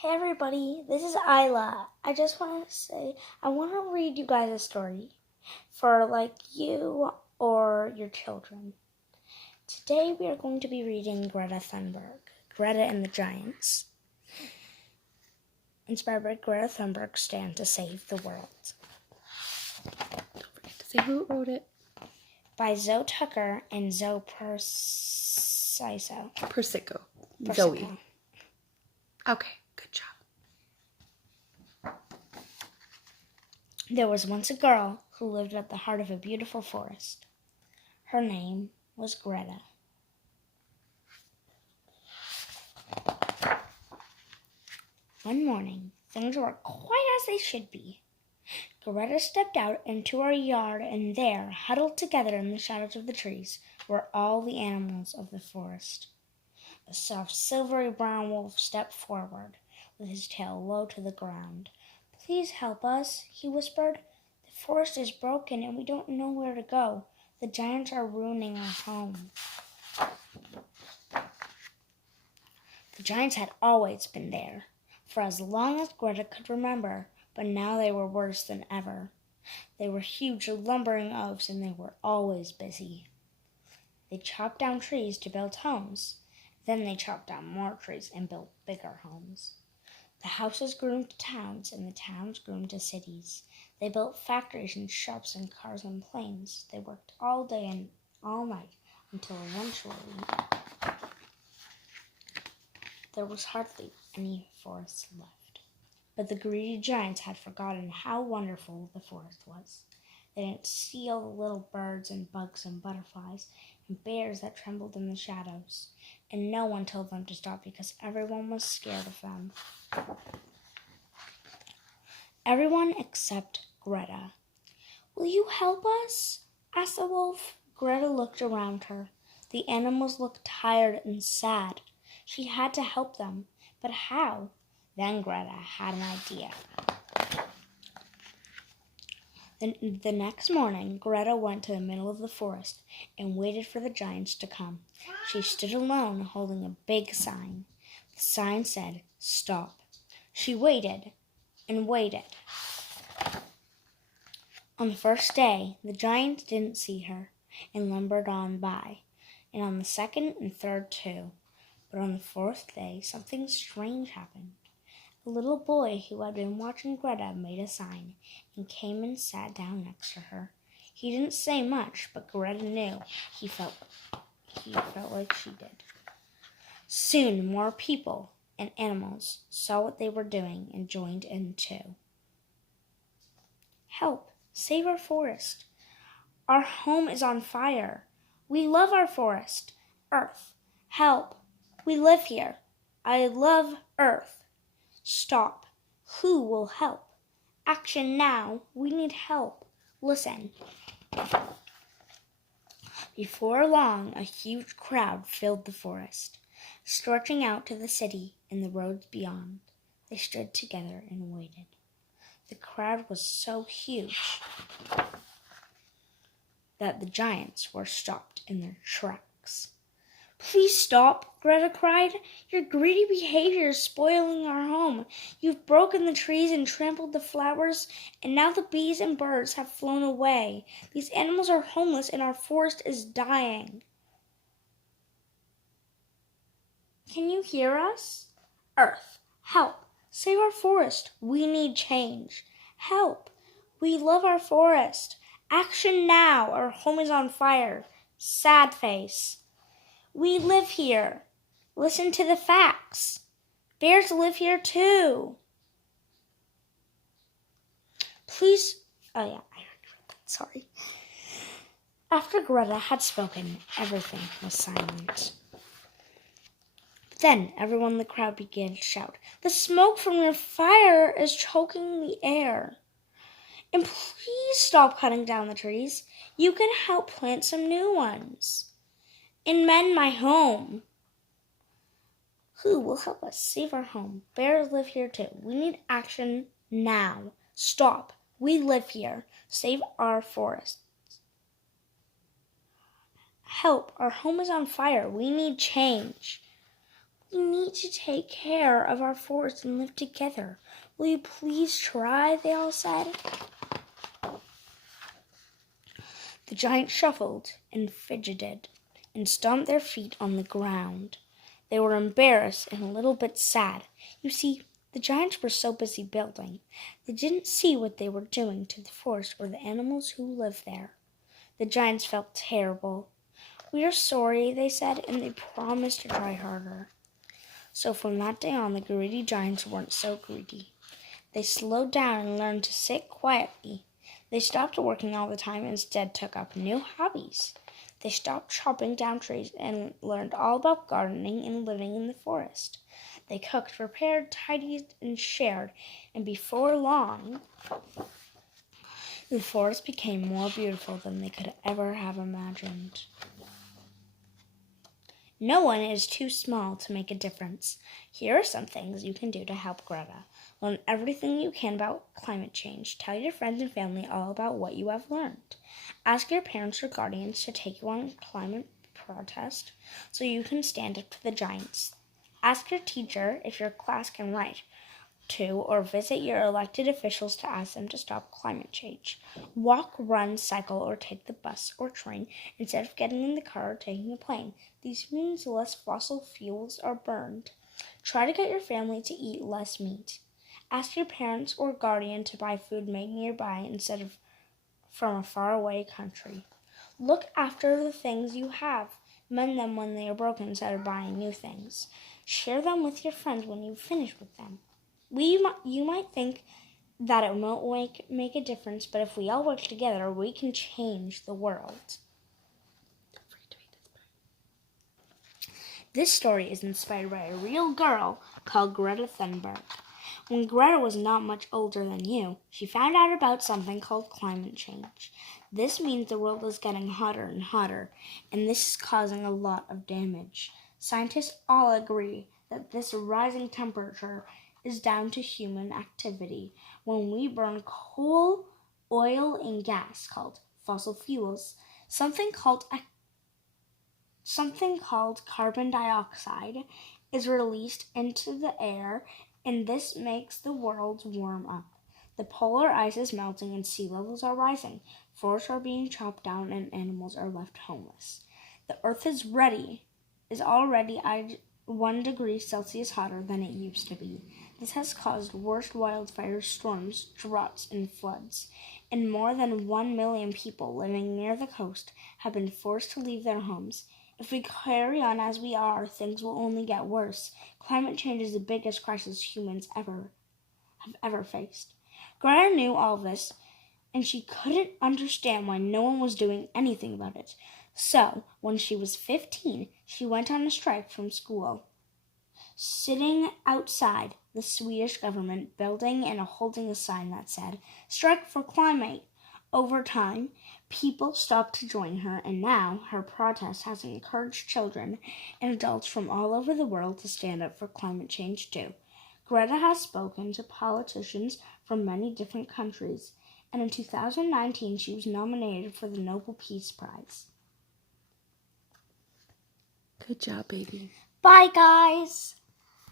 Hey everybody, this is Isla. I just want to say, I want to read you guys a story for you or your children. Today we are going to be reading Greta Thunberg, Greta and the Giants. Inspired by Greta Thunberg's stand to save the world. Don't forget to say who wrote it. By Zoe Tucker and Zoe Persico. Zoe. Okay, good job. There was once a girl who lived at the heart of a beautiful forest. Her name was Greta. One morning, things were quite as they should be. Greta stepped out into her yard, and there, huddled together in the shadows of the trees, were all the animals of the forest. A soft, silvery brown wolf stepped forward, with his tail low to the ground. "Please help us," he whispered. "The forest is broken, and we don't know where to go. The giants are ruining our home." The giants had always been there, for as long as Greta could remember, but now they were worse than ever. They were huge, lumbering oaks, and they were always busy. They chopped down trees to build homes. Then they chopped down more trees and built bigger homes. The houses grew into towns, and the towns grew into cities. They built factories and shops and cars and planes. They worked all day and all night until eventually there was hardly any forest left. But the greedy giants had forgotten how wonderful the forest was. They didn't see all the little birds and bugs and butterflies and bears that trembled in the shadows. And no one told them to stop because everyone was scared of them. Everyone except Greta. "Will you help us?" asked the wolf. Greta looked around her. The animals looked tired and sad. She had to help them, but how? Then Greta had an idea. The next morning, Greta went to the middle of the forest and waited for the giants to come. She stood alone, holding a big sign. The sign said, "Stop." She waited and waited. On the first day, the giants didn't see her and lumbered on by, and on the second and third too. But on the fourth day, something strange happened. A little boy who had been watching Greta made a sign and came and sat down next to her. He didn't say much, but Greta knew he felt like she did. Soon more people and animals saw what they were doing and joined in too. "Help! Save our forest! Our home is on fire! We love our forest! Earth! Help! We live here! I love Earth! Stop! Who will help? Action now! We need help! Listen!" Before long, a huge crowd filled the forest, stretching out to the city and the roads beyond. They stood together and waited. The crowd was so huge that the giants were stopped in their tracks. "Please stop," Greta cried. "Your greedy behavior is spoiling our home. You've broken the trees and trampled the flowers, and now the bees and birds have flown away. These animals are homeless and our forest is dying. Can you hear us? Earth, help! Save our forest. We need change. Help! We love our forest. Action now! Our home is on fire. Sad face. We live here. Listen to the facts. Bears live here too. Please, sorry. After Greta had spoken, everything was silent. Then everyone in the crowd began to shout, "The smoke from your fire is choking the air. And please stop cutting down the trees. You can help plant some new ones. And mend my home. Who will help us save our home? Bears live here too. We need action now. Stop. We live here. Save our forests. Help. Our home is on fire. We need change. We need to take care of our forest and live together. Will you please try?" they all said. The giants shuffled and fidgeted and stomped their feet on the ground. They were embarrassed and a little bit sad. You see, the giants were so busy building, they didn't see what they were doing to the forest or the animals who lived there. The giants felt terrible. "We are sorry," they said, and they promised to try harder. So from that day on, the greedy giants weren't so greedy. They slowed down and learned to sit quietly. They stopped working all the time and instead took up new hobbies. They stopped chopping down trees and learned all about gardening and living in the forest. They cooked, repaired, tidied, and shared, and before long, the forest became more beautiful than they could ever have imagined. No one is too small to make a difference. Here are some things you can do to help Greta. Learn everything you can about climate change. Tell your friends and family all about what you have learned. Ask your parents or guardians to take you on a climate protest so you can stand up to the giants. Ask your teacher if your class can write to or visit your elected officials to ask them to stop climate change. Walk, run, cycle, or take the bus or train instead of getting in the car or taking a plane. This means less fossil fuels are burned. Try to get your family to eat less meat. Ask your parents or guardian to buy food made nearby instead of from a faraway country. Look after the things you have. Mend them when they are broken instead of buying new things. Share them with your friends when you finish with them. You might think that it won't make a difference, but if we all work together, we can change the world. Don't forget to read this part. This story is inspired by a real girl called Greta Thunberg. When Greta was not much older than you, she found out about something called climate change. This means the world is getting hotter and hotter, and this is causing a lot of damage. Scientists all agree that this rising temperature is down to human activity. When we burn coal, oil, and gas called fossil fuels, something called carbon dioxide is released into the air, and this makes the world warm up. The polar ice is melting and sea levels are rising. Forests are being chopped down and animals are left homeless. The earth is already 1 degree Celsius hotter than it used to be. This has caused worse wildfires, storms, droughts, and floods. And more than 1 million people living near the coast have been forced to leave their homes. If we carry on as we are, things will only get worse. Climate change is the biggest crisis humans have ever faced. Greta knew all this, and she couldn't understand why no one was doing anything about it. So, when she was 15, she went on a strike from school. Sitting outside the Swedish government building and holding a sign that said, "Strike for climate." Over time, people stopped to join her, and now her protest has encouraged children and adults from all over the world to stand up for climate change too. Greta has spoken to politicians from many different countries, and in 2019 she was nominated for the Nobel Peace Prize. Good job, baby. Bye, guys!